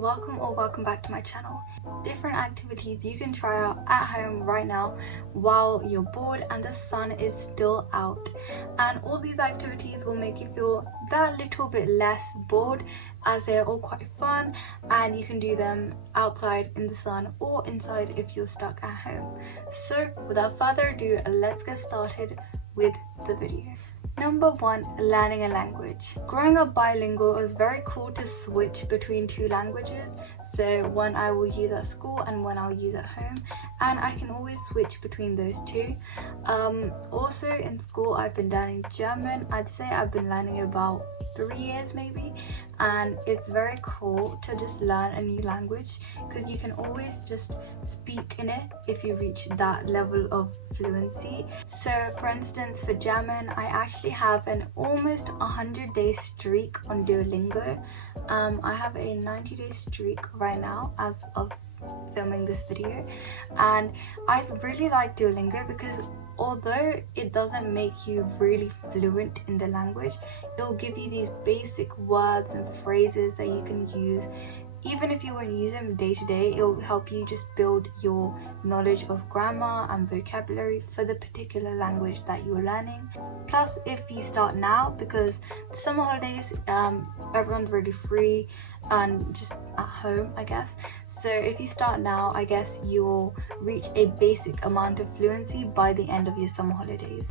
welcome or welcome back to my channel. Different activities you can try out at home right now while you're bored and the sun is still out, and all these activities will make you feel that little bit less bored, as they're all quite fun and you can do them outside in the sun or inside if you're stuck at home. So without further ado, let's get started with the video. Number 1, learning a language. Growing up bilingual, it was very cool to switch between two languages. So one I will use at school and one I'll use at home, and I can always switch between those two. Also in school I've been learning German. I'd say I've been learning about 3 years maybe, and it's very cool to just learn a new language because you can always just speak in it if you reach that level of fluency. So for instance, for German I actually have an almost 100-day streak on Duolingo. I have a 90-day streak right now as of filming this video, and I really like Duolingo because although it doesn't make you really fluent in the language, it will give you these basic words and phrases that you can use. Even if you won't use them day to day, it will help you just build your knowledge of grammar and vocabulary for the particular language that you're learning. Plus, if you start now, because the summer holidays, everyone's really free and just at home, I guess. So if you start now, I guess you'll reach a basic amount of fluency by the end of your summer holidays.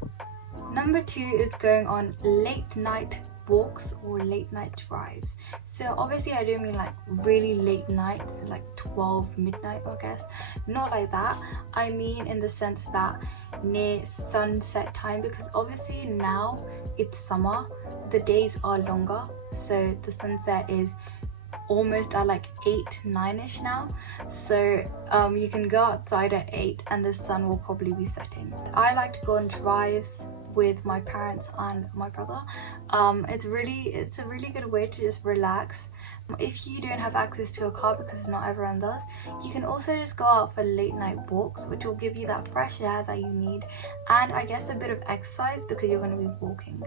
Number 2 is going on late night walks or late night drives. So obviously I don't mean like really late nights, like 12 midnight, I guess, not like that. I mean in the sense that near sunset time, because obviously now it's summer, the days are longer, so the sunset is almost at like 8-9ish now, so you can go outside at 8 and the sun will probably be setting. I like to go on drives with my parents and my brother. It's a really good way to just relax. If you don't have access to a car, because not everyone does, you can also just go out for late night walks, which will give you that fresh air that you need, and I guess a bit of exercise because you're going to be walking.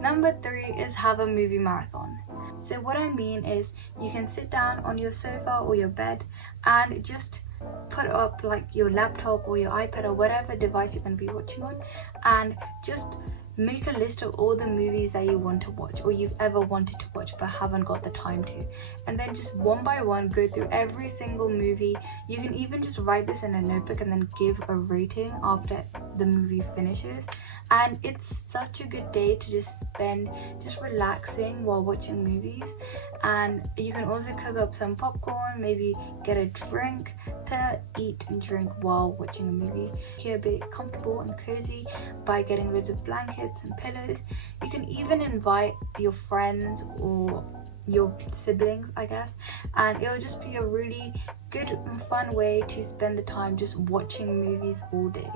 Number 3 is have a movie marathon. So what I mean is you can sit down on your sofa or your bed and just put up like your laptop or your iPad or whatever device you're going to be watching on, and just make a list of all the movies that you want to watch or you've ever wanted to watch but haven't got the time to, and then just one by one go through every single movie. You can even just write this in a notebook and then give a rating after the movie finishes, and it's such a good day to just spend just relaxing while watching movies. And you can also cook up some popcorn, maybe get a drink to eat and drink while watching a movie. Get a bit comfortable and cozy by getting loads of blankets and pillows. You can even invite your friends or your siblings, I guess, and it'll just be a really good and fun way to spend the time just watching movies all day.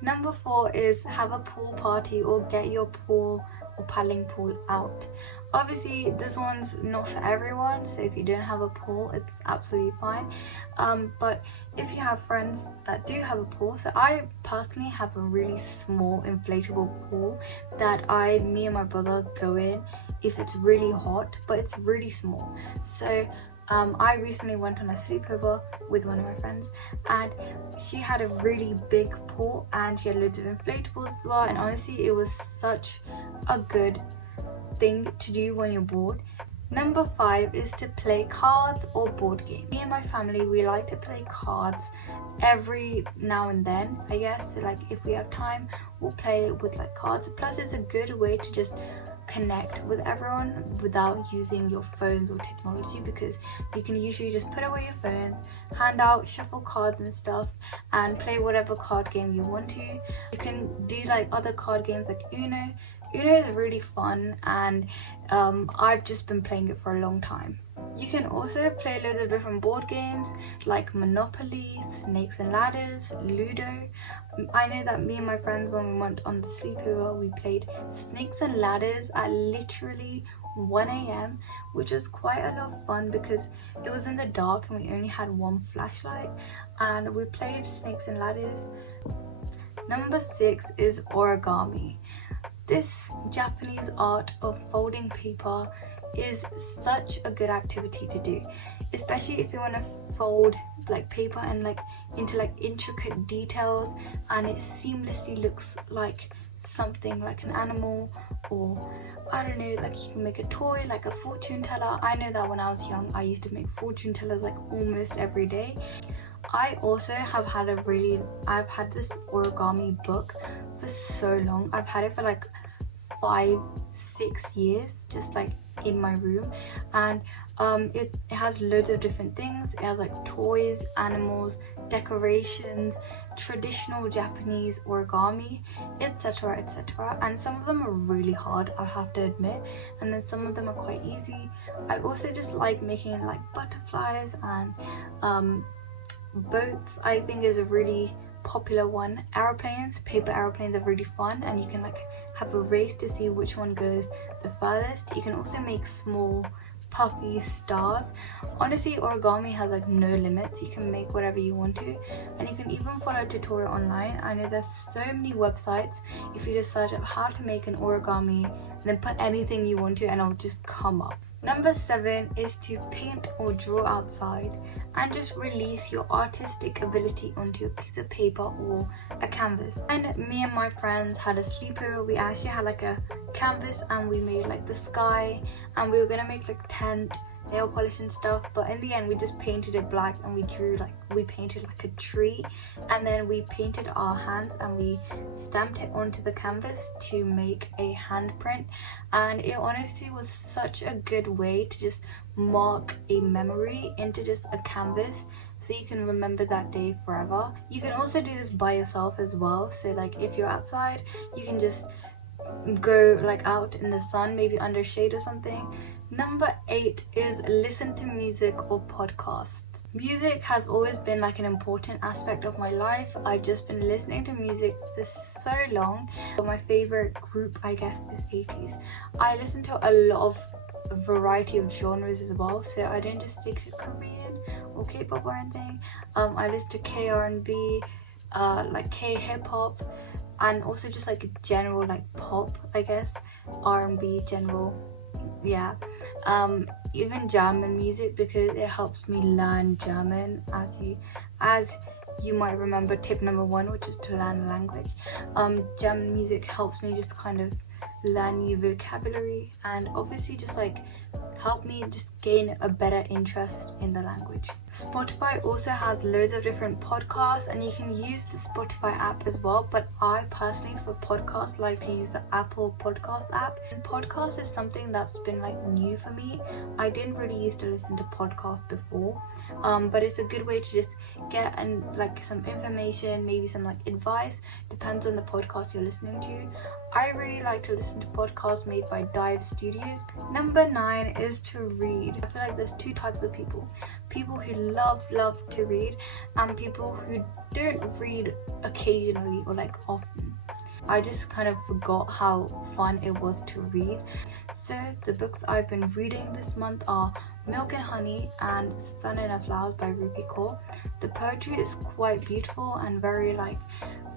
Number 4 is have a pool party or get your pool or paddling pool out. Obviously this one's not for everyone, so if you don't have a pool it's absolutely fine, but if you have friends that do have a pool, so I personally have a really small inflatable pool that me and my brother go in if it's really hot, but it's really small. So I recently went on a sleepover with one of my friends and she had a really big pool and she had loads of inflatables as well, and honestly it was such a good thing to do when you're bored. Number 5 is to play cards or board games. Me and my family, we like to play cards every now and then, I guess. So like if we have time we'll play with like cards. Plus it's a good way to just connect with everyone without using your phones or technology, because you can usually just put away your phones, hand out, shuffle cards and stuff, and play whatever card game you want to. You can do like other card games like Uno. Uno is really fun, and I've just been playing it for a long time. You can also play loads of different board games like Monopoly, Snakes and Ladders, Ludo. I know that me and my friends, when we went on the sleepover, we played Snakes and Ladders at literally 1 AM, which was quite a lot of fun because it was in the dark and we only had one flashlight, and we played Snakes and Ladders. Number 6 is origami. This Japanese art of folding paper is such a good activity to do. especially if you want to fold like paper and like into like intricate details and it seamlessly looks like something like an animal, or I don't know, like you can make a toy like a fortune teller. I know that when I was young I used to make fortune tellers like almost every day. I also have had I've had this origami book for so long. I've had it for like 5-6 years just like in my room, and it has loads of different things. It has like toys, animals, decorations, traditional Japanese origami, etc, etc, and some of them are really hard, I have to admit, and then some of them are quite easy. I also just like making like butterflies and boats. I think is a really popular one. Aeroplanes, paper aeroplanes are really fun, and you can like have a race to see which one goes the furthest. You can also make small puffy stars. Honestly, origami has like no limits. You can make whatever you want to, and you can even follow a tutorial online. I know there's so many websites. If you just search up how to make an origami and then put anything you want to, and it'll just come up. Number 7 is to paint or draw outside and just release your artistic ability onto a piece of paper or a canvas. And me and my friends had a sleepover. We actually had like a canvas and we made like the sky, and we were gonna make like tent, nail polish and stuff, but in the end we just painted it black and we painted like a tree, and then we painted our hands and we stamped it onto the canvas to make a handprint. And it honestly was such a good way to just mark a memory into just a canvas, so you can remember that day forever. You can also do this by yourself as well, so like if you're outside you can just go like out in the sun, maybe under shade or something. Number 8 is listen to music or podcasts. Music has always been like an important aspect of my life. I've just been listening to music for so long. But my favorite group, I guess, is 80s. I listen to a lot of variety of genres as well, so I don't just stick to Korean or K-pop or anything. I listen to K-R&B, like K-hip-hop, and also just like general like pop, I guess, R&B, general, yeah. Even German music, because it helps me learn German. As you might remember, tip number 1, which is to learn a language. German music helps me just kind of learn new vocabulary, and obviously just like help me just gain a better interest in the language. Spotify also has loads of different podcasts, and you can use the Spotify app as well, but I personally for podcasts like to use the Apple Podcast app. And podcast is something that's been like new for me. I didn't really used to listen to podcasts before, but it's a good way to just get like some information, maybe some like advice, depends on the podcast you're listening to. I really like to listen to podcasts made by Dive Studios. Number 9 is to read. I feel like there's 2 types of people. People who love to read, and people who don't read occasionally or like often. I just kind of forgot how fun it was to read. So the books I've been reading this month are Milk and Honey and Sun in a Flowers by Rupi Kaur. The poetry is quite beautiful and very like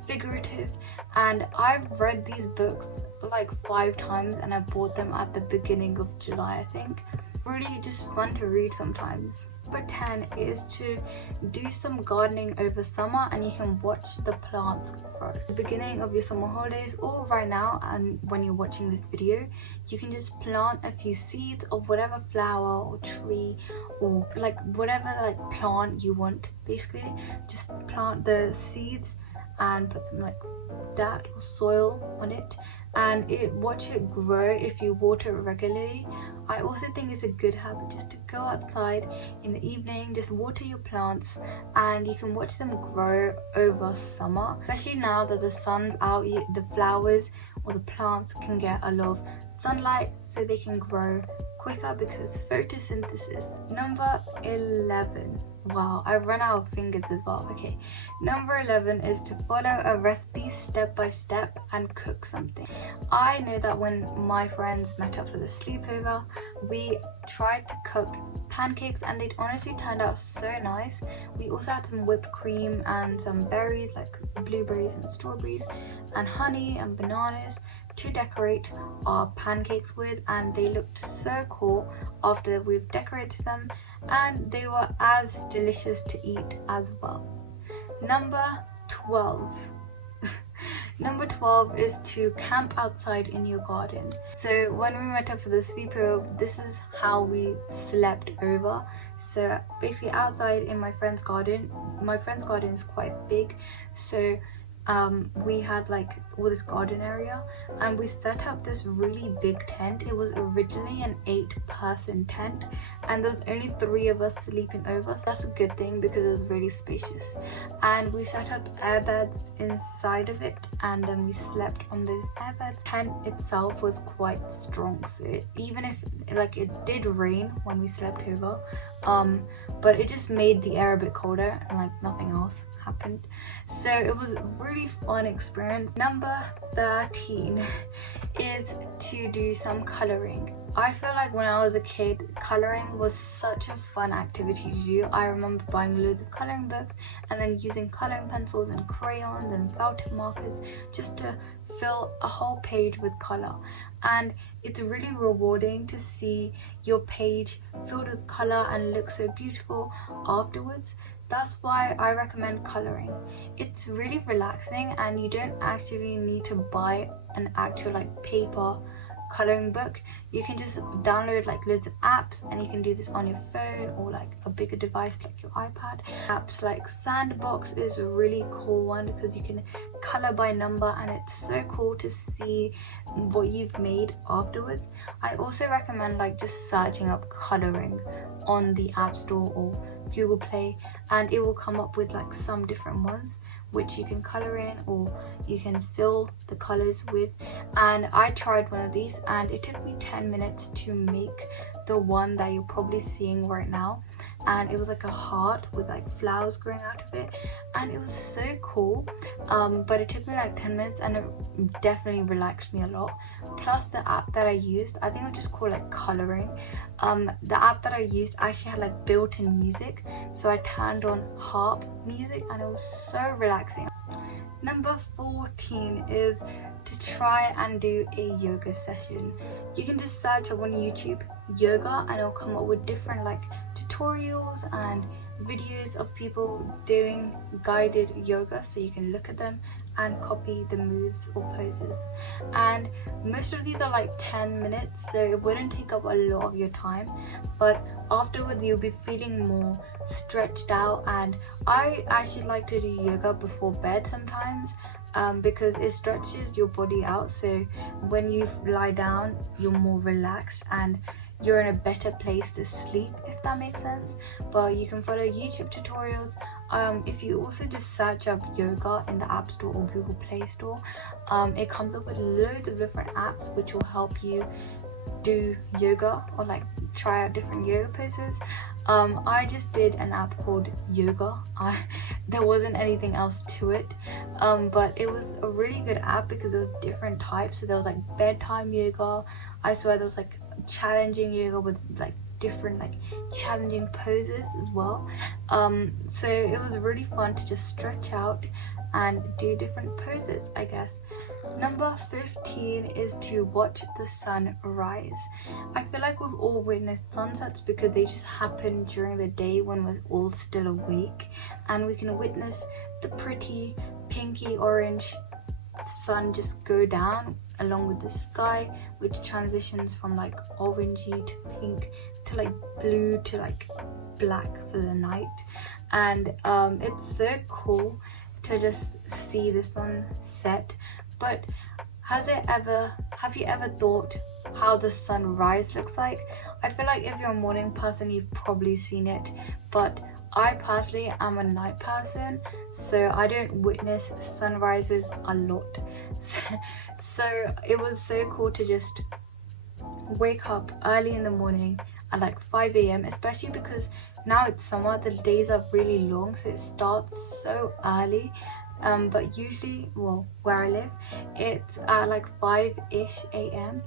figurative, and I've read these books like 5 times, and I bought them at the beginning of July, I think. Really just fun to read sometimes. Number 10 is to do some gardening over summer, and you can watch the plants grow. At the beginning of your summer holidays, or right now, and when you're watching this video, you can just plant a few seeds of whatever flower or tree or like whatever like plant you want. Basically just plant the seeds and put some like dirt or soil on it, and watch it grow if you water it regularly. I also think it's a good habit just to go outside in the evening, just water your plants, and you can watch them grow over summer. Especially now that the sun's out, the flowers or the plants can get a lot of sunlight, so they can grow quicker because photosynthesis. Number 11. Wow, I've run out of fingers as well. Okay, number 11 is to follow a recipe step by step and cook something. I know that when my friends met up for the sleepover, we tried to cook pancakes, and they honestly turned out so nice. We also had some whipped cream and some berries like blueberries and strawberries, and honey and bananas to decorate our pancakes with, and they looked so cool after we've decorated them. and they were as delicious to eat as well. Number 12. Number 12 is to camp outside in your garden. So when we met up for the sleepover, this is how we slept over. So basically outside in my friend's garden. My friend's garden is quite big, so we had like all this garden area, and we set up this really big tent. It was originally an 8-person tent, and there was only 3 of us sleeping over, so that's a good thing because it was really spacious. And we set up air beds inside of it, and then we slept on those air beds. The tent itself was quite strong, so even if like it did rain when we slept over, but it just made the air a bit colder, and like nothing else happened. So it was a really fun experience. Number 13 is to do some coloring. I feel like when I was a kid, coloring was such a fun activity to do. I remember buying loads of coloring books and then using coloring pencils and crayons and felt tip markers just to fill a whole page with color. And it's really rewarding to see your page filled with color and look so beautiful afterwards. That's why I recommend coloring. It's really relaxing, and you don't actually need to buy an actual like paper coloring book. You can just download like loads of apps, and you can do this on your phone or like a bigger device like your iPad. Apps like Sandbox is a really cool one because you can color by number, and it's so cool to see what you've made afterwards. I also recommend like just searching up coloring on the App Store or Google Play, and it will come up with like some different ones which you can color in or you can fill the colors with. And I tried one of these, and it took me 10 minutes to make the one that you're probably seeing right now, and it was like a heart with like flowers growing out of it, and it was so cool. But it took me like 10 minutes, and it definitely relaxed me a lot. Plus the app that I used, I think it was just called like coloring. The app that I used actually had like built-in music, so I turned on harp music, and it was so relaxing. Number 14 is to try and do a yoga session. You can just search up on YouTube yoga, and it'll come up with different like tutorials and videos of people doing guided yoga, so you can look at them and copy the moves or poses. And most of these are like 10 minutes, so it wouldn't take up a lot of your time, but afterwards you'll be feeling more stretched out. And I actually like to do yoga before bed sometimes, because it stretches your body out, so when you lie down you're more relaxed and you're in a better place to sleep, if that makes sense. But you can follow YouTube tutorials. If you also just search up yoga in the App Store or Google Play Store, it comes up with loads of different apps which will help you do yoga or like try out different yoga poses. I just did an app called Yoga. There wasn't anything else to it, but it was a really good app because there was different types. So there was like bedtime yoga, I swear there was like challenging yoga with like different like challenging poses as well. So it was really fun to just stretch out and do different poses, I guess. Number 15 is to watch the sun rise. I feel like we've all witnessed sunsets because they just happen during the day when we're all still awake, and we can witness the pretty pinky orange sun just go down along with the sky, which transitions from like orangey to pink to like blue to like black for the night. And it's so cool to just see the sun set. But have you ever thought how the sunrise looks like? I feel like if you're a morning person you've probably seen it, but I personally am a night person, so I don't witness sunrises a lot. So it was so cool to just wake up early in the morning at like 5 a.m, especially because now it's summer, the days are really long, so it starts so early. But usually, well, where I live, it's at like 5-ish a.m.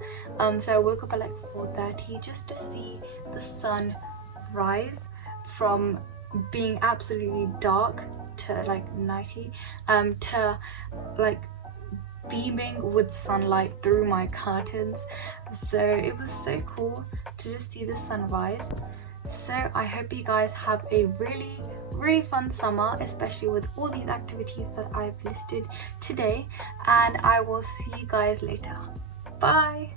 So I woke up at like 4:30 just to see the sun rise from being absolutely dark to like nighty, to like beaming with sunlight through my curtains. So it was so cool to just see the sunrise. So I hope you guys have a really fun summer, especially with all these activities that I've listed today, and I will see you guys later. Bye.